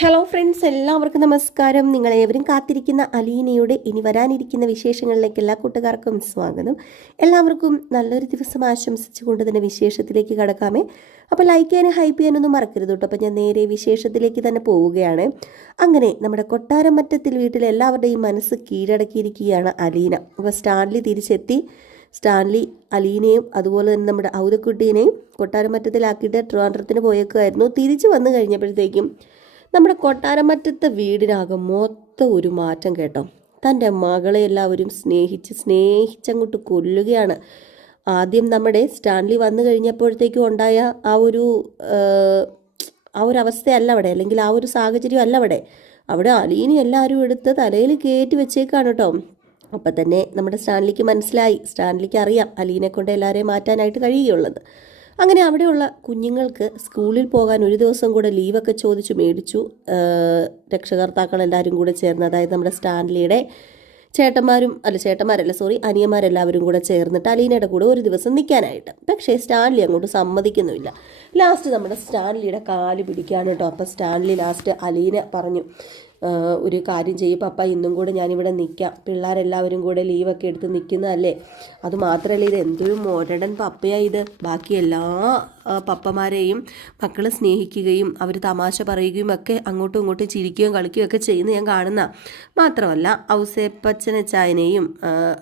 Hello friends, എല്ലാവർക്കും നമസ്കാരം. നിങ്ങളേവരും കാത്തിരിക്കുന്ന അലീനയുടെ ഇനി വരാനിരിക്കുന്ന വിശേഷങ്ങളിലേക്ക് എല്ലാ കൂട്ടുകാർക്കും സ്വാഗതം. എല്ലാവർക്കും നല്ലൊരു ദിവസം ആശംസിച്ചുകൊണ്ട് തന്നെ വിശേഷത്തിലേക്ക് കടക്കാമേ. അപ്പോൾ ലൈക്ക് ചെയ്യാനും ഹൈപ്പ് ചെയ്യാനൊന്നും മറക്കരുത് കേട്ടോ. അപ്പോൾ ഞാൻ നേരെ വിശേഷത്തിലേക്ക് തന്നെ പോവുകയാണ്. അങ്ങനെ നമ്മുടെ കൊട്ടാരമറ്റത്തിൽ വീട്ടിലെ എല്ലാവരുടെയും മനസ്സ് കീഴടക്കിയിരിക്കുകയാണ് അലീന. അപ്പോൾ സ്റ്റാൻലി തിരിച്ചെത്തി. സ്റ്റാൻലി അലീനയും അതുപോലെ തന്നെ നമ്മുടെ ഔദക്കുട്ടീനെയും കൊട്ടാരമറ്റത്തിലാക്കിയിട്ട് ട്രിവാൻഡ്രത്തിന് പോയേക്കുമായിരുന്നു. തിരിച്ചു വന്നു കഴിഞ്ഞപ്പോഴത്തേക്കും നമ്മുടെ കൊട്ടാരമറ്റത്തെ വീടിനാകും മൊത്തം ഒരു മാറ്റം കേട്ടോ. തൻ്റെ മകളെ എല്ലാവരും സ്നേഹിച്ചങ്ങോട്ട് കൊല്ലുകയാണ്. ആദ്യം നമ്മുടെ സ്റ്റാൻലി വന്നു കഴിഞ്ഞപ്പോഴത്തേക്കും ഉണ്ടായ ആ ഒരു അവസ്ഥയല്ല അവിടെ, അല്ലെങ്കിൽ ആ ഒരു സാഹചര്യം അല്ല അവിടെ അലീന എല്ലാവരും എടുത്ത് തലയിൽ കയറ്റി വെച്ചേക്കാണ് കേട്ടോ. അപ്പം തന്നെ നമ്മുടെ സ്റ്റാൻലിക്ക് മനസ്സിലായി, സ്റ്റാൻലിക്ക് അറിയാം അലീനെ കൊണ്ട് എല്ലാവരെയും മാറ്റാനായിട്ട് കഴിയുള്ളത്. അങ്ങനെ അവിടെയുള്ള കുഞ്ഞുങ്ങൾക്ക് സ്കൂളിൽ പോകാൻ ഒരു ദിവസം കൂടെ ലീവൊക്കെ ചോദിച്ചു മേടിച്ചു. രക്ഷകർത്താക്കൾ എല്ലാവരും കൂടെ ചേർന്ന്, അതായത് നമ്മുടെ സ്റ്റാൻലിയുടെ അനിയന്മാരെല്ലാവരും കൂടെ ചേർന്നിട്ട് അലീനയുടെ കൂടെ ഒരു ദിവസം നിൽക്കാനായിട്ട്. പക്ഷേ സ്റ്റാൻലി അങ്ങോട്ട് സമ്മതിക്കുന്നുമില്ല. ലാസ്റ്റ് നമ്മുടെ സ്റ്റാൻലിയുടെ കാല് പിടിക്കാണ് കേട്ടോ. അപ്പോൾ സ്റ്റാൻലി ലാസ്റ്റ് അലീന പറഞ്ഞു, ഒരു കാര്യം ചെയ്യും പപ്പ, ഇന്നും കൂടെ ഞാനിവിടെ നിൽക്കാം. പിള്ളേരെല്ലാവരും കൂടെ ലീവൊക്കെ എടുത്ത് നിൽക്കുന്നതല്ലേ. അതുമാത്രമല്ല, ഇത് എന്തൊരു മോരടൻ പപ്പയാണ് ഇത്. ബാക്കി എല്ലാ പപ്പമാരെയും മക്കൾ സ്നേഹിക്കുകയും അവർ തമാശ പറയുകയും ഒക്കെ അങ്ങോട്ടും ഇങ്ങോട്ടും ചിരിക്കുകയും കളിക്കുകയും ഒക്കെ ചെയ്യുന്ന ഞാൻ കാണുന്ന. മാത്രമല്ല ഔസേപ്പച്ചനച്ചായനെയും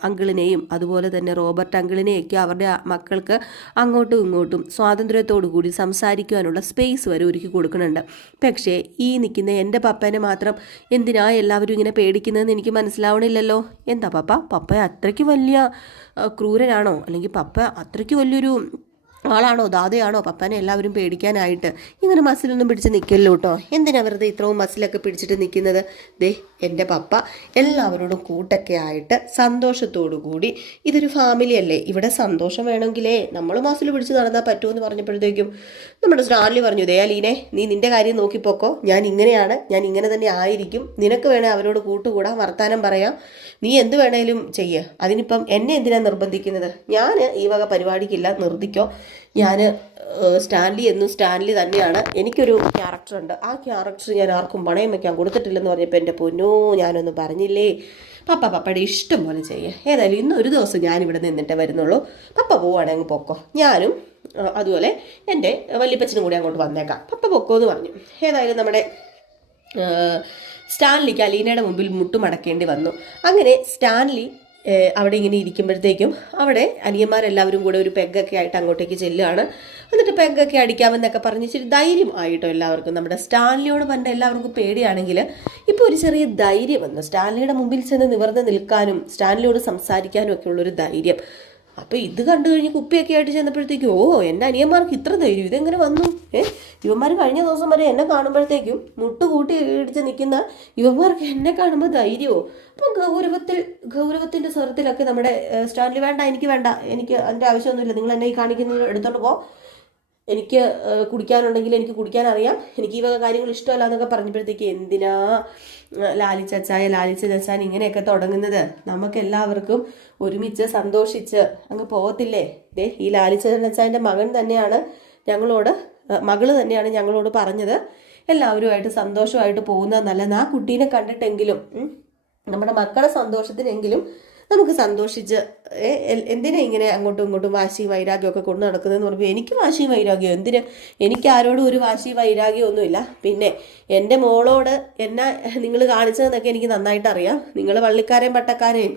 അങ്കിളിനെയും അതുപോലെ തന്നെ റോബർട്ട് അങ്കിളിനെയൊക്കെ അവരുടെ മക്കൾക്ക് അങ്ങോട്ടും ഇങ്ങോട്ടും സ്വാതന്ത്ര്യത്തോടു കൂടി സംസാരിക്കുവാനുള്ള സ്പേസ് വരെ ഒരുക്കി കൊടുക്കുന്നുണ്ട്. പക്ഷേ ഈ നിൽക്കുന്ന എൻ്റെ പപ്പനെ മാത്രം എന്തിനാ എല്ലാവരും ഇങ്ങനെ പേടിക്കുന്നതെന്ന് എനിക്ക് മനസ്സിലാവണില്ലല്ലോ. എന്താ പപ്പ അത്രയ്ക്ക് വലിയ ക്രൂരനാണോ, അല്ലെങ്കിൽ പപ്പ അത്രയ്ക്ക് വലിയൊരു ആളാണോ, ദാതയാണോ പപ്പനെ എല്ലാവരും പേടിക്കാനായിട്ട്? ഇങ്ങനെ മസിലൊന്നും പിടിച്ച് നിൽക്കല്ലോ കേട്ടോ. എന്തിനാ വെറുതെ ഇത്രയും മസിലൊക്കെ പിടിച്ചിട്ട് നിൽക്കുന്നത്? ദേ എൻ്റെ പപ്പ എല്ലാവരോടും കൂട്ടൊക്കെ ആയിട്ട് സന്തോഷത്തോടു കൂടി, ഇതൊരു ഫാമിലി അല്ലേ, ഇവിടെ സന്തോഷം വേണമെങ്കിലേ നമ്മൾ മസിൽ പിടിച്ച് നടന്നാൽ പറ്റുമെന്ന് പറഞ്ഞപ്പോഴത്തേക്കും നമ്മുടെ സ്റ്റാൻലി പറഞ്ഞു, ദേ അലീനെ, നീ നിൻ്റെ കാര്യം നോക്കിപ്പോക്കോ, ഞാൻ ഇങ്ങനെയാണ്, ഞാൻ ഇങ്ങനെ തന്നെ ആയിരിക്കും. നിനക്ക് വേണേൽ അവരോട് കൂട്ടുകൂടാം, വർത്താനം പറയാം, നീ എന്ത് വേണേലും ചെയ്യ്. അതിനിപ്പം എന്നെ എന്തിനാണ് നിർബന്ധിക്കുന്നത്? ഞാൻ ഈ വക പരിപാടിക്കില്ല, നിർത്തിക്കോ. ഞാൻ സ്റ്റാൻലി തന്നെയാണ്. എനിക്കൊരു ക്യാരക്ടറുണ്ട്, ആ ക്യാരക്ടർ ഞാൻ ആർക്കും പണയം വയ്ക്കാൻ കൊടുത്തിട്ടില്ലെന്ന് പറഞ്ഞപ്പോൾ എൻ്റെ പൊന്നോ, ഞാനൊന്നും പറഞ്ഞില്ലേ. പപ്പയുടെ ഇഷ്ടം പോലെ ചെയ്യേ. ഏതായാലും ഇന്ന് ഒരു ദിവസം ഞാനിവിടെ നിന്നിട്ടേ വരുന്നുള്ളൂ. പപ്പ പോവുകയാണെങ്കിൽ പൊക്കോ, ഞാനും അതുപോലെ എൻ്റെ വല്യപ്പച്ചനും കൂടി അങ്ങോട്ട് വന്നേക്കാം. പപ്പ പൊക്കോ എന്ന് പറഞ്ഞു. ഏതായാലും നമ്മുടെ സ്റ്റാൻലിക്ക് അലീനയുടെ മുമ്പിൽ മുട്ടുമടക്കേണ്ടി വന്നു. അങ്ങനെ സ്റ്റാൻലി അവിടെ ഇങ്ങനെ ഇരിക്കുമ്പോഴത്തേക്കും അവിടെ അനിയന്മാരെല്ലാവരും കൂടെ ഒരു പെഗ്ഗൊക്കെ ആയിട്ട് അങ്ങോട്ടേക്ക് ചെല്ലുകയാണ്. എന്നിട്ട് പെഗ്ഗൊക്കെ അടിക്കാമെന്നൊക്കെ പറഞ്ഞ് ഇച്ചിരി ധൈര്യം ആയിട്ടോ എല്ലാവർക്കും. നമ്മുടെ സ്റ്റാൻലിയോട് പണ്ട് എല്ലാവർക്കും പേടിയാണെങ്കിൽ ഇപ്പോൾ ഒരു ചെറിയ ധൈര്യം വന്നു. സ്റ്റാൻലിയുടെ മുമ്പിൽ ചെന്ന് നിവർന്ന് നിൽക്കാനും സ്റ്റാൻലിയോട് സംസാരിക്കാനും ഒക്കെ ഉള്ളൊരു ധൈര്യം. അപ്പോൾ ഇത് കണ്ടു കഴിഞ്ഞ് കുപ്പിയൊക്കെ ആയിട്ട് ചെന്നപ്പോഴത്തേക്കും, ഓ എൻ്റെ അനിയന്മാർക്ക് ഇത്ര ധൈര്യം, ഇതെങ്ങനെ വന്നു? ഇവന്മാർ കഴിഞ്ഞ ദിവസം വരെ എന്നെ കാണുമ്പോഴത്തേക്കും മുട്ടുകൂട്ടി ഇടിച്ച് നിൽക്കുന്ന ഇവന്മാർക്ക് എന്നെ കാണുമ്പോൾ ധൈര്യമോ? അപ്പം ഗൗരവത്തിൻ്റെ സ്വരത്തിലൊക്കെ നമ്മുടെ സ്റ്റാൻലി, എനിക്ക് വേണ്ട, എനിക്ക് അതിൻ്റെ ആവശ്യമൊന്നുമില്ല, നിങ്ങൾ എന്നെ ഈ കാണിക്കുന്നത് എടുത്തോണ്ട് പോ, എനിക്ക് കുടിക്കാനുണ്ടെങ്കിൽ എനിക്ക് കുടിക്കാൻ അറിയാം, എനിക്ക് ഈ വക കാര്യങ്ങൾ ഇഷ്ടമല്ല എന്നൊക്കെ പറഞ്ഞപ്പോഴത്തേക്ക്, എന്തിനാ ലാലിച്ചാൻ ഇങ്ങനെയൊക്കെ തുടങ്ങുന്നത്? നമുക്ക് എല്ലാവർക്കും ഒരുമിച്ച് സന്തോഷിച്ച് അങ്ങ് പോകത്തില്ലേ? ദേ ഈ ലാലിച്ചാൻ്റെ മകള് തന്നെയാണ് ഞങ്ങളോട് പറഞ്ഞത്, എല്ലാവരുമായിട്ട് സന്തോഷമായിട്ട് പോകുന്നതെന്നല്ല. ആ കുട്ടീനെ കണ്ടിട്ടെങ്കിലും നമ്മുടെ മക്കളുടെ സന്തോഷത്തിനെങ്കിലും നമുക്ക് സന്തോഷിച്ച്, എന്തിനാ ഇങ്ങനെ അങ്ങോട്ടും ഇങ്ങോട്ടും വാശിയും വൈരാഗ്യമൊക്കെ കൊണ്ട് നടക്കുന്നതെന്ന് പറയുമ്പോൾ, എനിക്ക് വാശിയും വൈരാഗ്യം എന്തിന്? എനിക്ക് ആരോടും ഒരു വാശിയും വൈരാഗ്യം ഒന്നുമില്ല. പിന്നെ എൻ്റെ മോളോട് എന്നെ നിങ്ങൾ കാണിച്ചതെന്നൊക്കെ എനിക്ക് നന്നായിട്ട് അറിയാം. നിങ്ങൾ വള്ളിക്കാരെയും പട്ടക്കാരെയും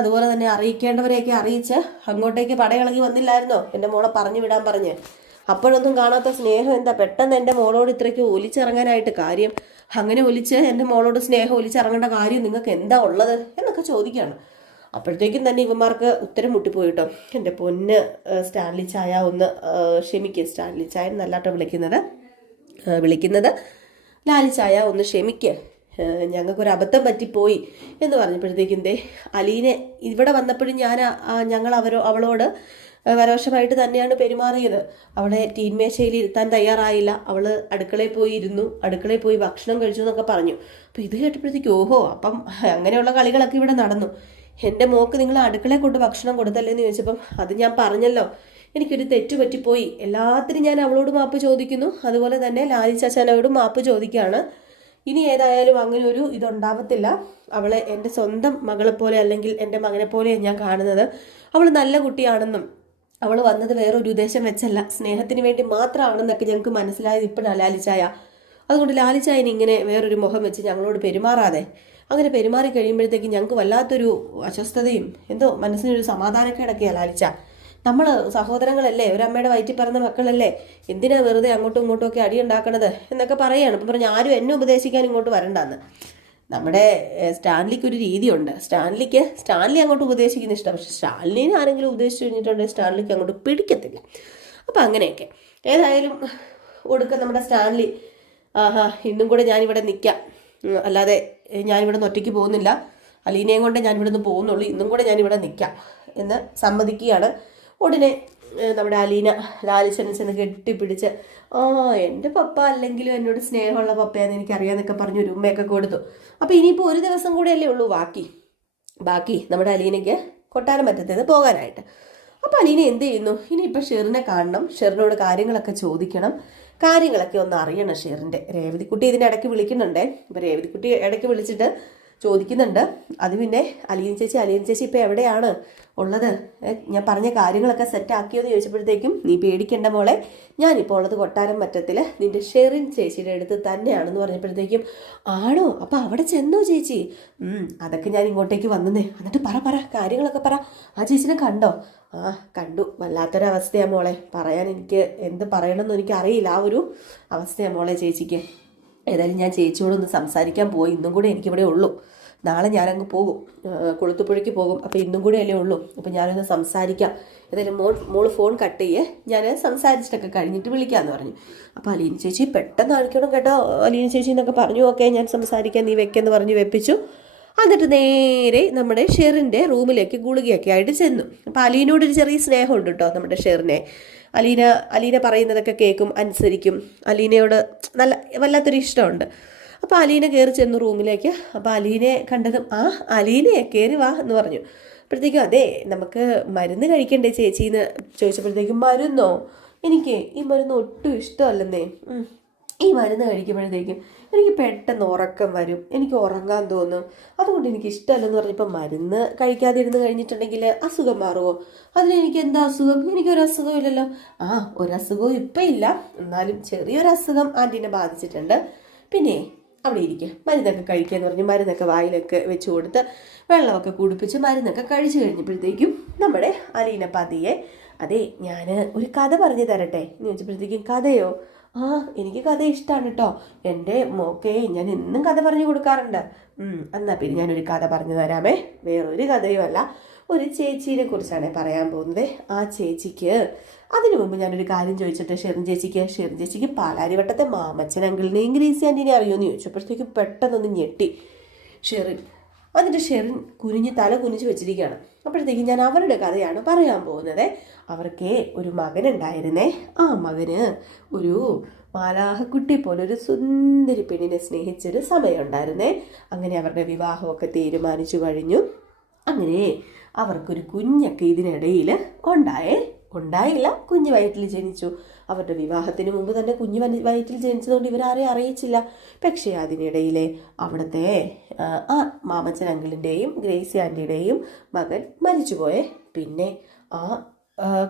അതുപോലെ തന്നെ അറിയിക്കേണ്ടവരെയൊക്കെ അറിയിച്ച് അങ്ങോട്ടേക്ക് പടയിളകി വന്നില്ലായിരുന്നോ എൻ്റെ മോളെ പറഞ്ഞു വിടാൻ പറഞ്ഞ്? അപ്പോഴൊന്നും കാണാത്ത സ്നേഹം എന്താ പെട്ടെന്ന് എൻ്റെ മോളോട് ഇത്രയ്ക്ക് ഒലിച്ചിറങ്ങാനായിട്ട് കാര്യം? അങ്ങനെ എൻ്റെ മോളോട് സ്നേഹം ഒലിച്ചിറങ്ങേണ്ട കാര്യം നിങ്ങൾക്ക് എന്താ ഉള്ളത് എന്നൊക്കെ ചോദിക്കുകയാണ്. അപ്പോഴത്തേക്കും തന്നെ ഇവന്മാർക്ക് ഉത്തരം മുട്ടിപ്പോയിട്ടോ. എൻ്റെ പൊന്ന് സ്റ്റാൻലി ചായ ഒന്ന് ക്ഷമിക്കുക, സ്റ്റാൻലി ചായ എന്നല്ലാട്ടോ വിളിക്കുന്നത് ലാലി ചായ ഒന്ന് ക്ഷമിക്കുക, ഞങ്ങൾക്കൊരു അബദ്ധം പറ്റിപ്പോയി എന്ന് പറഞ്ഞപ്പോഴത്തേക്കും അലീനെ ഇവിടെ വന്നപ്പോഴും ഞങ്ങൾ അവളോട് പരോക്ഷമായിട്ട് തന്നെയാണ് പെരുമാറിയത്. അവളെ ടീൻമേശയിൽ ഇരുത്താൻ തയ്യാറായില്ല. അവൾ അടുക്കളയിൽ പോയി ഇരുന്നു, അടുക്കളയിൽ പോയി ഭക്ഷണം കഴിച്ചു എന്നൊക്കെ പറഞ്ഞു. അപ്പോൾ ഇത് കേട്ടപ്പോഴത്തേക്കും, ഓഹോ, അപ്പം അങ്ങനെയുള്ള കളികളൊക്കെ ഇവിടെ നടന്നു. എൻ്റെ മോക്ക് നിങ്ങൾ അടുക്കളയിൽ കൊണ്ട് ഭക്ഷണം കൊടുത്തല്ലേന്ന് ചോദിച്ചപ്പം, അത് ഞാൻ പറഞ്ഞല്ലോ, എനിക്കൊരു തെറ്റ് പറ്റിപ്പോയി, എല്ലാത്തിനും ഞാൻ അവളോട് മാപ്പ് ചോദിക്കുന്നു, അതുപോലെ തന്നെ ലാലി ചാച്ചാനോടും മാപ്പ് ചോദിക്കുകയാണ്. ഇനി ഏതായാലും അങ്ങനെ ഒരു ഇതുണ്ടാവത്തില്ല. അവളെ എൻ്റെ സ്വന്തം മകളെ പോലെ അല്ലെങ്കിൽ എൻ്റെ മകനെ പോലെ ഞാൻ കാണുന്നത്. അവൾ നല്ല കുട്ടിയാണെന്നും അവൾ വന്നത് വേറൊരു ഉദ്ദേശം വെച്ചല്ല, സ്നേഹത്തിന് വേണ്ടി മാത്രമാണെന്നൊക്കെ ഞങ്ങൾക്ക് മനസ്സിലായത് ഇപ്പോഴാണ് ലാലിച്ചായ. അതുകൊണ്ട് ലാലിച്ചായന് ഇങ്ങനെ വേറൊരു മുഖം വെച്ച് ഞങ്ങളോട് പെരുമാറാതെ അങ്ങനെ പെരുമാറി കഴിയുമ്പോഴത്തേക്ക് ഞങ്ങൾക്ക് വല്ലാത്തൊരു അസ്വസ്ഥതയും എന്തോ മനസ്സിനൊരു സമാധാനക്കേടൊക്കെയാണ് ലാലിച്ച. നമ്മൾ സഹോദരങ്ങളല്ലേ, ഒരമ്മയുടെ വയറ്റിൽ പറഞ്ഞ മക്കളല്ലേ, എന്തിനാ വെറുതെ അങ്ങോട്ടും ഇങ്ങോട്ടും ഒക്കെ അടിയുണ്ടാക്കണത് എന്നൊക്കെ പറയുകയാണ്. അപ്പം പറഞ്ഞു ആരും എന്നെ ഉപദേശിക്കാൻ ഇങ്ങോട്ട് വരണ്ടെന്ന്. നമ്മുടെ സ്റ്റാൻലിക്ക് ഒരു രീതിയുണ്ട്. സ്റ്റാൻലി അങ്ങോട്ട് ഉപദേശിക്കുന്ന ഇഷ്ടം, പക്ഷെ സ്റ്റാൻലിനെ ആരെങ്കിലും ഉപദേശിച്ചു കഴിഞ്ഞിട്ടുണ്ടെങ്കിൽ സ്റ്റാൻലിക്ക് അങ്ങോട്ട് പിടിക്കത്തില്ല. അപ്പം അങ്ങനെയൊക്കെ ഏതായാലും ഒടുക്കം നമ്മുടെ സ്റ്റാൻലി ഇന്നും കൂടെ ഞാനിവിടെ നിൽക്കാം, അല്ലാതെ ഞാനിവിടെ നിന്ന് ഒറ്റയ്ക്ക് പോകുന്നില്ല, അലീനയും കൊണ്ട് ഞാനിവിടെ നിന്ന് പോകുന്നുള്ളൂ, ഇന്നും കൂടെ ഞാനിവിടെ നിൽക്കാം എന്ന് സമ്മതിക്കുകയാണ്. ഉടനെ നമ്മുടെ അലീന ലാലിച്ചനെ ചെന്ന് കെട്ടിപ്പിടിച്ച് എൻ്റെ പപ്പ അല്ലെങ്കിലും എന്നോട് സ്നേഹമുള്ള പപ്പയാന്ന് എനിക്കറിയാമെന്നൊക്കെ പറഞ്ഞ് ഒരു ഉമ്മയൊക്കെ കൊടുത്തു. അപ്പോൾ ഇനിയിപ്പോൾ ഒരു ദിവസം കൂടെയല്ലേ ഉള്ളൂ ബാക്കി നമ്മുടെ അലീനയ്ക്ക് കൊട്ടാരം പറ്റത്തേത് പോകാനായിട്ട്. അപ്പോൾ അലീന എന്ത് ചെയ്യുന്നു, ഇനിയിപ്പോൾ ഷെറിനെ കാണണം, ഷെറിനോട് കാര്യങ്ങളൊക്കെ ചോദിക്കണം, കാര്യങ്ങളൊക്കെ ഒന്ന് അറിയണം ഷെറിൻ്റെ. രേവതിക്കുട്ടി ഇതിൻ്റെ ഇടയ്ക്ക് വിളിക്കുന്നുണ്ടേ. അപ്പോൾ രേവതിക്കുട്ടി ഇടയ്ക്ക് വിളിച്ചിട്ട് ചോദിക്കുന്നുണ്ട്, അത് പിന്നെ അലീന ചേച്ചി ഇപ്പോൾ എവിടെയാണ് ഉള്ളത്, ഞാൻ പറഞ്ഞ കാര്യങ്ങളൊക്കെ സെറ്റാക്കിയോ എന്ന് ചോദിച്ചപ്പോഴത്തേക്കും നീ പേടിക്കേണ്ട മോളെ, ഞാനിപ്പോൾ ഉള്ളത് കൊട്ടാരം മറ്റത്തിൽ നിൻ്റെ ഷെറിൻ ചേച്ചിയുടെ അടുത്ത് തന്നെയാണെന്ന് പറഞ്ഞപ്പോഴത്തേക്കും ആണോ, അപ്പോൾ അവിടെ ചെന്നോ ചേച്ചി? അതൊക്കെ ഞാൻ ഇങ്ങോട്ടേക്ക് വന്നേ. എന്നിട്ട് പറ കാര്യങ്ങളൊക്കെ പറ. ആ ചേച്ചിനെ കണ്ടോ? കണ്ടു. വല്ലാത്തൊരവസ്ഥയാണ് മോളെ, പറയാൻ എനിക്ക് എന്ത് പറയണമെന്ന് എനിക്ക് അറിയില്ല. ആ ഒരു അവസ്ഥയാണ് മോളെ ചേച്ചിക്ക്. ഏതായാലും ഞാൻ ചേച്ചിയോടൊന്ന് സംസാരിക്കാൻ പോയി, ഇന്നും കൂടെ എനിക്കിവിടെ ഉള്ളൂ, നാളെ ഞാനങ്ങ് പോകും, കൊളുത്തുപുഴയ്ക്ക് പോകും, അപ്പോൾ ഇന്നും കൂടെ അല്ലേ ഉള്ളൂ, അപ്പോൾ ഞാനൊന്ന് സംസാരിക്കാം. ഏതായാലും മോള് ഫോൺ കട്ട് ചെയ്യേ, ഞാൻ സംസാരിച്ചിട്ടൊക്കെ കഴിഞ്ഞിട്ട് വിളിക്കാമെന്ന് പറഞ്ഞു. അപ്പോൾ അലീന ചേച്ചി പെട്ടെന്ന് അഴിക്കണം കേട്ടോ, അലീന ചേച്ചി എന്നൊക്കെ പറഞ്ഞു. ഓക്കെ ഞാൻ സംസാരിക്കാം, നീ വെക്കെന്ന് പറഞ്ഞ് വെപ്പിച്ചു. എന്നിട്ട് നേരെ നമ്മുടെ ഷെറിൻ്റെ റൂമിലേക്ക് ഗുളികയൊക്കെ ആയിട്ട് ചെന്നു. അപ്പോൾ അലീനോടൊരു ചെറിയ സ്നേഹമുണ്ട് കേട്ടോ നമ്മുടെ ഷെറിനെ. അലീന പറയുന്നതൊക്കെ കേൾക്കും, അനുസരിക്കും. അലീനയോട് നല്ല വല്ലാത്തൊരു ഇഷ്ടമുണ്ട്. അപ്പോൾ അലീന കയറി ചെന്നു റൂമിലേക്ക്. അപ്പോൾ അലീനയെ കണ്ടതും അലീനയെ കയറി വാ എന്ന് പറഞ്ഞു. അപ്പോഴത്തേക്കും അതെ നമുക്ക് മരുന്ന് കഴിക്കണ്ടേ ചേച്ചി എന്ന് ചോദിച്ചപ്പോഴത്തേക്കും മരുന്നോ, എനിക്ക് ഈ മരുന്ന് ഒട്ടും ഇഷ്ടമല്ലെന്നേ. ഈ മരുന്ന് കഴിക്കുമ്പോഴത്തേക്കും എനിക്ക് പെട്ടെന്ന് ഉറക്കം വരും, എനിക്ക് ഉറങ്ങാൻ തോന്നും, അതുകൊണ്ട് എനിക്ക് ഇഷ്ടമല്ലെന്ന് പറഞ്ഞപ്പോൾ മരുന്ന് കഴിക്കാതിരുന്ന് കഴിഞ്ഞിട്ടുണ്ടെങ്കിൽ അസുഖം മാറുമോ? അതിനെനിക്ക് എന്താ അസുഖം? എനിക്കൊരു അസുഖവും ഇല്ലല്ലോ. ഒരസുഖവും ഇപ്പം ഇല്ല, എന്നാലും ചെറിയൊരു അസുഖം ആൻറ്റീനെ ബാധിച്ചിട്ടുണ്ട്. പിന്നെ അവിടെ ഇരിക്കുക, മരുന്നൊക്കെ കഴിക്കാന്ന് പറഞ്ഞ് മരുന്നൊക്കെ വായിലൊക്കെ വെച്ച് കൊടുത്ത് വെള്ളമൊക്കെ കുടിപ്പിച്ച് മരുന്നൊക്കെ കഴിച്ചു കഴിഞ്ഞപ്പോഴത്തേക്കും നമ്മുടെ അലീന പതിയെ അതെ ഞാൻ ഒരു കഥ പറഞ്ഞു തരട്ടെ എന്ന് ചോദിച്ചപ്പോഴത്തേക്കും കഥയോ? എനിക്ക് കഥ ഇഷ്ടമാണ് കേട്ടോ, എൻ്റെ മോക്കെ ഞാൻ എന്നും കഥ പറഞ്ഞു കൊടുക്കാറുണ്ട്. എന്നാൽ പിന്നെ ഞാനൊരു കഥ പറഞ്ഞു തരാമേ. വേറൊരു കഥയുമല്ല, ഒരു ചേച്ചീനെ കുറിച്ചാണ് പറയാൻ പോകുന്നത്. ആ ചേച്ചിക്ക് അതിനു മുമ്പ് ഞാനൊരു കാര്യം ചോദിച്ചിട്ട് ഷെറിൻ ചേച്ചിക്ക് പാലാരിവട്ടത്തെ മാമച്ചൻ അങ്കിളിനെയും ഗ്രേസി ആൻറ്റിനെ അറിയുമെന്ന് ചോദിച്ചപ്പോഴത്തേക്കും പെട്ടെന്നൊന്ന് ഞെട്ടി ഷെറിൻ. എന്നിട്ട് ഷെറിൻ തല കുനിച്ച് വെച്ചിരിക്കുകയാണ്. അപ്പോഴത്തേക്കും ഞാൻ അവരുടെ കഥയാണ് പറയാൻ പോകുന്നത്. അവർക്ക് ഒരു മകനുണ്ടായിരുന്നേ. ആ മകന് ഒരു മാലാഹക്കുട്ടി പോലെ ഒരു സുന്ദരി പെണ്ണിനെ സ്നേഹിച്ചൊരു സമയമുണ്ടായിരുന്നേ. അങ്ങനെ അവരുടെ വിവാഹമൊക്കെ തീരുമാനിച്ചു കഴിഞ്ഞു. അങ്ങനെ അവർക്കൊരു കുഞ്ഞൊക്കെ ഇതിനിടയിൽ ഉണ്ടായില്ല, കുഞ്ഞ് വയറ്റിൽ ജനിച്ചു. അവരുടെ വിവാഹത്തിന് മുമ്പ് തന്നെ കുഞ്ഞ് വയറ്റിൽ ജനിച്ചതുകൊണ്ട് ഇവരാരെയും അറിയിച്ചില്ല. പക്ഷേ അതിനിടയിൽ അവിടുത്തെ ആ മാമച്ചൻ അങ്കിളിൻ്റെയും ഗ്രേസി ആൻറ്റിയുടെയും മകൻ മരിച്ചുപോയേ. പിന്നെ ആ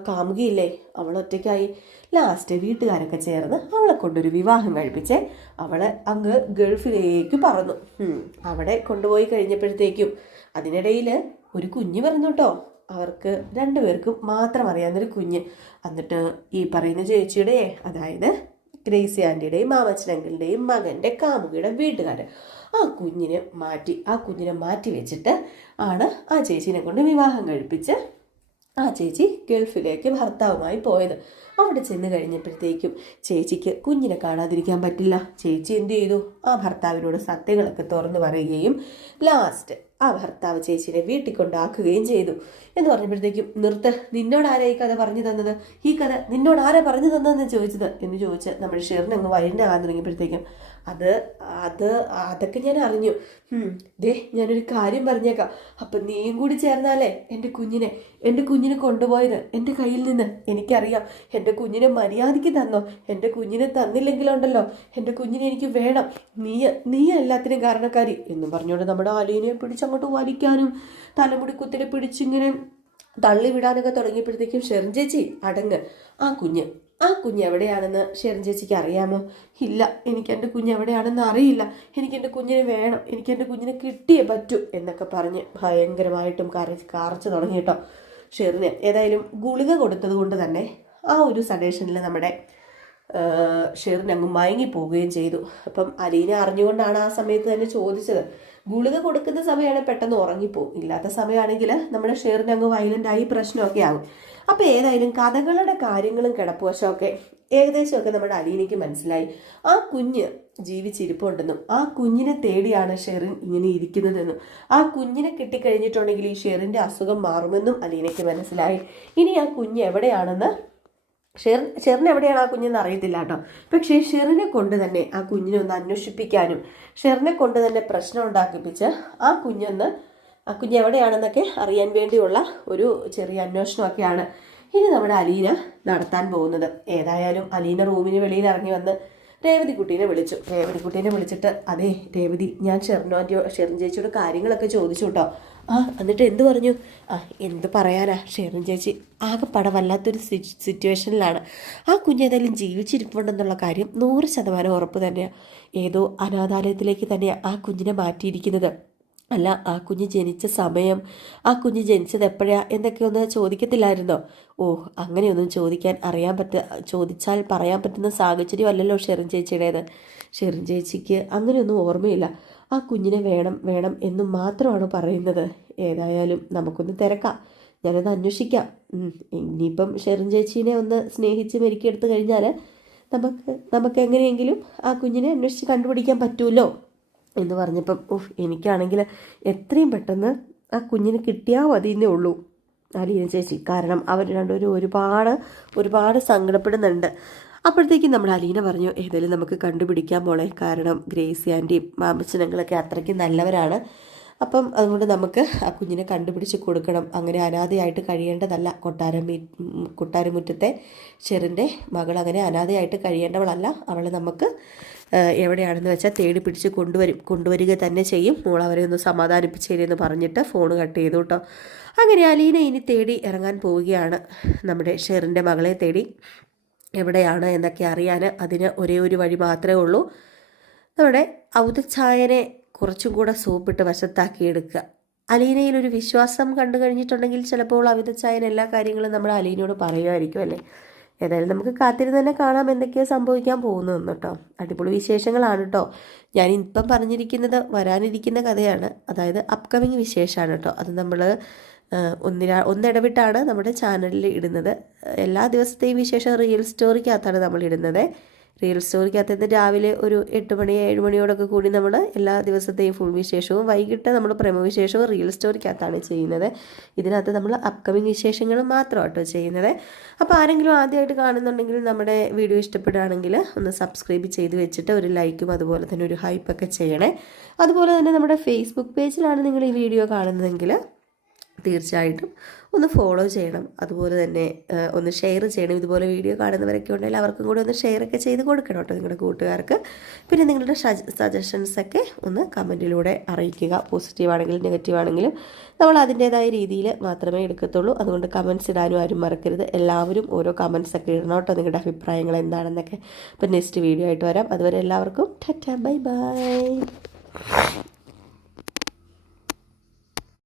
കാമുകിയില്ലേ, അവളൊറ്റയ്ക്കായി. ലാസ്റ്റ് വീട്ടുകാരൊക്കെ ചേർന്ന് അവളെ കൊണ്ടൊരു വിവാഹം കഴിപ്പിച്ചേ. അവളെ അങ്ങ് ഗൾഫിലേക്ക് പറന്നു. അവിടെ കൊണ്ടുപോയി കഴിഞ്ഞപ്പോഴത്തേക്കും അതിനിടയിൽ ഒരു കുഞ്ഞ് പറഞ്ഞു കേട്ടോ. അവർക്ക് രണ്ടുപേർക്കും മാത്രം അറിയാവുന്നൊരു കുഞ്ഞ്. എന്നിട്ട് ഈ പറയുന്ന ചേച്ചിയുടെ, അതായത് ഗ്രേസി ആൻറ്റിയുടെയും മാമച്ചനങ്കിളുടെയും മകൻ്റെ കാമുകിയുടെ വീട്ടുകാർ ആ കുഞ്ഞിനെ മാറ്റി വെച്ചിട്ട് ആണ് ആ ചേച്ചീനെ കൊണ്ട് വിവാഹം കഴിപ്പിച്ച് ആ ചേച്ചി ഗൾഫിലേക്ക് ഭർത്താവുമായി പോയത്. അവിടെ ചെന്ന് കഴിഞ്ഞപ്പോഴത്തേക്കും ചേച്ചിക്ക് കുഞ്ഞിനെ കാണാതിരിക്കാൻ പറ്റില്ല. ചേച്ചി എന്ത് ചെയ്തു? ആ ഭർത്താവിനോട് സത്യങ്ങളൊക്കെ തുറന്നു പറയുകയും ലാസ്റ്റ് ആ ഭർത്താവ് ചേച്ചിനെ വീട്ടിൽ കൊണ്ടാക്കുകയും ചെയ്തു. എന്ന് പറഞ്ഞപ്പോഴത്തേക്കും നിന്നോടാരാ ഈ കഥ പറഞ്ഞു തന്നത്? ഈ കഥ നിന്നോട് ആരാ പറഞ്ഞു തന്നതെന്ന് ചോദിച്ചത് എന്ന് ചോദിച്ച് നമ്മുടെ ഷെറിൻ അങ്ങ് വയലിൻ്റെ ആകാൻ തുടങ്ങിയപ്പോഴത്തേക്കും അത് അത് അതൊക്കെ ഞാൻ അറിഞ്ഞു. ദേ ഞാനൊരു കാര്യം പറഞ്ഞേക്കാം. അപ്പം നീയും കൂടി ചേർന്നാലേ എൻ്റെ കുഞ്ഞിനെ കൊണ്ടുപോയത് എൻ്റെ കയ്യിൽ നിന്ന് എനിക്കറിയാം. എൻ്റെ കുഞ്ഞിനെ മര്യാദയ്ക്ക് തന്നോ. എൻ്റെ കുഞ്ഞിനെ തന്നില്ലെങ്കിലുണ്ടല്ലോ എൻ്റെ കുഞ്ഞിനെ എനിക്ക് വേണം. നീ എല്ലാത്തിനും കാരണക്കാരി എന്നും പറഞ്ഞുകൊണ്ട് നമ്മുടെ അലീനയെ പിടിച്ചങ്ങോട്ട് വലിക്കാനും തലമുടി കുത്തിനെ പിടിച്ചിങ്ങനെ തള്ളിവിടാനൊക്കെ തുടങ്ങിയപ്പോഴത്തേക്കും ഷെറിൻ ചേച്ചി അടങ്ങ്. ആ കുഞ്ഞ് എവിടെയാണെന്ന് ഷെറിൻ ചേച്ചിക്ക് അറിയാമോ? ഇല്ല, എനിക്ക് എൻ്റെ കുഞ്ഞ് എവിടെയാണെന്ന് അറിയില്ല. എനിക്ക് എൻ്റെ കുഞ്ഞിനെ വേണം, എനിക്ക് എൻ്റെ കുഞ്ഞിനെ കിട്ടിയേ പറ്റൂ എന്നൊക്കെ പറഞ്ഞ് ഭയങ്കരമായിട്ടും കാർച്ചു തുടങ്ങി കേട്ടോ ഷെറിന്. ഏതായാലും ഗുളിക കൊടുത്തത് കൊണ്ട് തന്നെ ആ ഒരു സഡേഷനിൽ നമ്മുടെ ഷെറിൻ അങ്ങ് മയങ്ങിപ്പോവുകയും ചെയ്തു. അപ്പം അലീന അറിഞ്ഞുകൊണ്ടാണ് ആ സമയത്ത് തന്നെ ചോദിച്ചത്. ഗുളിക കൊടുക്കുന്ന സമയമാണ് പെട്ടെന്ന് ഉറങ്ങിപ്പോവും, ഇല്ലാത്ത സമയമാണെങ്കിൽ നമ്മുടെ ഷെറിൻ അങ്ങ് വയലൻ്റായി പ്രശ്നമൊക്കെ ആകും. അപ്പോൾ ഏതായാലും കഥകളുടെ കാര്യങ്ങളും കിടപ്പുവശമൊക്കെ ഏകദേശമൊക്കെ നമ്മുടെ അലീനയ്ക്ക് മനസ്സിലായി. ആ കുഞ്ഞ് ജീവിച്ചിരിപ്പുണ്ടെന്നും ആ കുഞ്ഞിനെ തേടിയാണ് ഷെറിൻ ഇങ്ങനെ ഇരിക്കുന്നതെന്നും ആ കുഞ്ഞിനെ കിട്ടിക്കഴിഞ്ഞിട്ടുണ്ടെങ്കിൽ ഈ ഷെറിൻ്റെ അസുഖം മാറുമെന്നും അലീനയ്ക്ക് മനസ്സിലായി. ഇനി ആ കുഞ്ഞ് എവിടെയാണെന്ന് ഷെറിൻ എവിടെയാണ് ആ കുഞ്ഞെന്ന് അറിയത്തില്ല കേട്ടോ. പക്ഷേ ഷെറിനെ കൊണ്ട് തന്നെ ആ കുഞ്ഞിനെ ഒന്ന് അന്വേഷിപ്പിക്കാനും ഷെറിനെ കൊണ്ട് തന്നെ പ്രശ്നം ഉണ്ടാക്കിപ്പിച്ച് ആ കുഞ്ഞ് എവിടെയാണെന്നൊക്കെ അറിയാൻ വേണ്ടിയുള്ള ഒരു ചെറിയ അന്വേഷണമൊക്കെയാണ് ഇനി നമ്മുടെ അലീന നടത്താൻ പോകുന്നത്. ഏതായാലും അലീന റൂമിന് വെളിയിൽ ഇറങ്ങി വന്ന് രേവതിക്കുട്ടീനെ വിളിച്ചിട്ട് അതേ രേവതി, ഞാൻ ഷെറിൻ ചേച്ചിയോട് കാര്യങ്ങളൊക്കെ ചോദിച്ചു കേട്ടോ. എന്നിട്ട് എന്ത് പറഞ്ഞു? എന്ത് പറയാനാ, ഷെറിൻ ചേച്ചി ആകെപ്പാടെ വല്ലാത്തൊരു സിറ്റുവേഷനിലാണ്. ആ കുഞ്ഞേതായാലും ജീവിച്ചിരിപ്പുണ്ടെന്നുള്ള കാര്യം 100% ഉറപ്പ് തന്നെയാണ്. ഏതോ അനാഥാലയത്തിലേക്ക് തന്നെയാണ് ആ കുഞ്ഞിനെ മാറ്റിയിരിക്കുന്നത്. അല്ല, ആ കുഞ്ഞ് ജനിച്ച സമയം, ആ കുഞ്ഞ് ജനിച്ചത് എപ്പോഴാണ് എന്നൊക്കെ ഒന്ന് ചോദിക്കത്തില്ലായിരുന്നോ? അങ്ങനെയൊന്നും ചോദിച്ചാൽ പറയാൻ പറ്റുന്ന സാഹചര്യമല്ലല്ലോ ഷെറിൻ ചേച്ചിയുടേത്. ഷെറിൻ ചേച്ചിക്ക് അങ്ങനെയൊന്നും ഓർമ്മയില്ല. ആ കുഞ്ഞിനെ വേണം എന്നും മാത്രമാണ് പറയുന്നത്. ഏതായാലും നമുക്കൊന്ന് തിരക്കാം, ഞാനത് അന്വേഷിക്കാം. ഇനിയിപ്പം ഷെറിൻ ചേച്ചീനെ ഒന്ന് സ്നേഹിച്ച് മെരുക്കിയെടുത്ത് കഴിഞ്ഞാൽ നമുക്ക് എങ്ങനെയെങ്കിലും ആ കുഞ്ഞിനെ അന്വേഷിച്ച് കണ്ടുപിടിക്കാൻ പറ്റുമല്ലോ എന്ന് പറഞ്ഞപ്പം എനിക്കാണെങ്കിൽ എത്രയും പെട്ടെന്ന് ആ കുഞ്ഞിനെ കിട്ടിയാൽ മതിയെന്നേ ഉള്ളൂ അലീന ചേച്ചി. കാരണം അവർ രണ്ടുപേരും ഒരുപാട് സങ്കടപ്പെടുന്നുണ്ട്. അപ്പോഴത്തേക്കും നമ്മുടെ അലീന പറഞ്ഞു, ഏതായാലും നമുക്ക് കണ്ടുപിടിക്കാൻ മോളെ. കാരണം ഗ്രേസി ആൻറ്റിയും മാമച്ചനങ്ങളൊക്കെ അത്രയ്ക്ക് നല്ലവരാണ്. അപ്പം അതുകൊണ്ട് നമുക്ക് ആ കുഞ്ഞിനെ കണ്ടുപിടിച്ച് കൊടുക്കണം. അങ്ങനെ അനാഥയായിട്ട് കഴിയേണ്ടതല്ല. കൊട്ടാരമുറ്റത്തെ ഷെറിൻ്റെ മകൾ അങ്ങനെ അനാഥയായിട്ട് കഴിയേണ്ടവളല്ല. അവൾ നമുക്ക് എവിടെയാണെന്ന് വെച്ചാൽ തേടി പിടിച്ച് കൊണ്ടുവരിക തന്നെ ചെയ്യും. മോൾ അവരെ ഒന്ന് സമാധാനിപ്പിച്ചേരെന്ന് പറഞ്ഞിട്ട് ഫോൺ കട്ട് ചെയ്തു കേട്ടോ. അങ്ങനെ അലീന ഇനി തേടി ഇറങ്ങാൻ പോവുകയാണ്, നമ്മുടെ ഷെറിൻ്റെ മകളെ തേടി. എവിടെയാണ് എന്നൊക്കെ അറിയാൻ അതിന് ഒരേ ഒരു വഴി മാത്രമേ ഉള്ളൂ. നമ്മുടെ ഔതച്ചായനെ കുറച്ചും കൂടെ സോപ്പിട്ട് വശത്താക്കിയെടുക്കുക. അലീനയിലൊരു വിശ്വാസം കണ്ടു കഴിഞ്ഞിട്ടുണ്ടെങ്കിൽ ചിലപ്പോൾ ഔതച്ചായൻ എല്ലാ കാര്യങ്ങളും നമ്മുടെ അലീനയോട് പറയുമായിരിക്കും അല്ലേ. ഏതായാലും നമുക്ക് കാത്തിരുന്ന് തന്നെ കാണാം എന്തൊക്കെയാണ് സംഭവിക്കാൻ പോകുന്നതെന്ന് കേട്ടോ. അടിപൊളി വിശേഷങ്ങളാണ് കേട്ടോ. ഞാൻ ഇപ്പം പറഞ്ഞിരിക്കുന്നത് വരാനിരിക്കുന്ന കഥയാണ്, അതായത് അപ്കമിങ് വിശേഷമാണ് കേട്ടോ. അത് നമ്മൾ ഒന്നിടവിട്ടാണ് നമ്മുടെ ചാനലിൽ ഇടുന്നത്. എല്ലാ ദിവസത്തെയും വിശേഷം റിയൽ സ്റ്റോറിക്കകത്താണ് നമ്മൾ ഇടുന്നത്. റിയൽ സ്റ്റോറിക്കകത്ത് നിന്ന് രാവിലെ ഒരു 8 മണി 7 മണിയോടൊക്കെ കൂടി നമ്മൾ എല്ലാ ദിവസത്തെയും ഫുൾ വിശേഷവും വൈകിട്ട് നമ്മൾ പ്രേമവിശേഷവും റിയൽ സ്റ്റോറിക്കകത്താണ് ചെയ്യുന്നത്. ഇതിനകത്ത് നമ്മൾ അപ്കമിങ് വിശേഷങ്ങളും മാത്രമാട്ടോ ചെയ്യുന്നത്. അപ്പോൾ ആരെങ്കിലും ആദ്യമായിട്ട് കാണുന്നുണ്ടെങ്കിൽ നമ്മുടെ വീഡിയോ ഇഷ്ടപ്പെടുകയാണെങ്കിൽ ഒന്ന് സബ്സ്ക്രൈബ് ചെയ്ത് വെച്ചിട്ട് ഒരു ലൈക്കും അതുപോലെ തന്നെ ഒരു ഹൈപ്പൊക്കെ ചെയ്യണേ. അതുപോലെ തന്നെ നമ്മുടെ ഫേസ്ബുക്ക് പേജിലാണ് നിങ്ങൾ ഈ വീഡിയോ കാണുന്നതെങ്കിൽ തീർച്ചയായിട്ടും ഒന്ന് ഫോളോ ചെയ്യണം. അതുപോലെ തന്നെ ഒന്ന് ഷെയർ ചെയ്യണം. ഇതുപോലെ വീഡിയോ കാണുന്നവരൊക്കെ ഉണ്ടെങ്കിൽ അവർക്കും കൂടി ഒന്ന് ഷെയറൊക്കെ ചെയ്ത് കൊടുക്കണം കേട്ടോ നിങ്ങളുടെ കൂട്ടുകാർക്ക്. പിന്നെ നിങ്ങളുടെ സജഷൻസൊക്കെ ഒന്ന് കമൻറ്റിലൂടെ അറിയിക്കുക. പോസിറ്റീവ് ആണെങ്കിലും നെഗറ്റീവ് ആണെങ്കിലും നമ്മൾ അതിൻ്റേതായ രീതിയിൽ മാത്രമേ എടുക്കത്തുള്ളൂ. അതുകൊണ്ട് കമൻറ്റ്സ് ഇടാനും ആരും മറക്കരുത്. എല്ലാവരും ഓരോ കമൻറ്റ്സൊക്കെ ഇടണം കേട്ടോ, നിങ്ങളുടെ അഭിപ്രായങ്ങൾ എന്താണെന്നൊക്കെ. അപ്പം നെക്സ്റ്റ് വീഡിയോ ആയിട്ട് വരാം. അതുവരെ എല്ലാവർക്കും ടാറ്റാ, ബൈ ബൈ.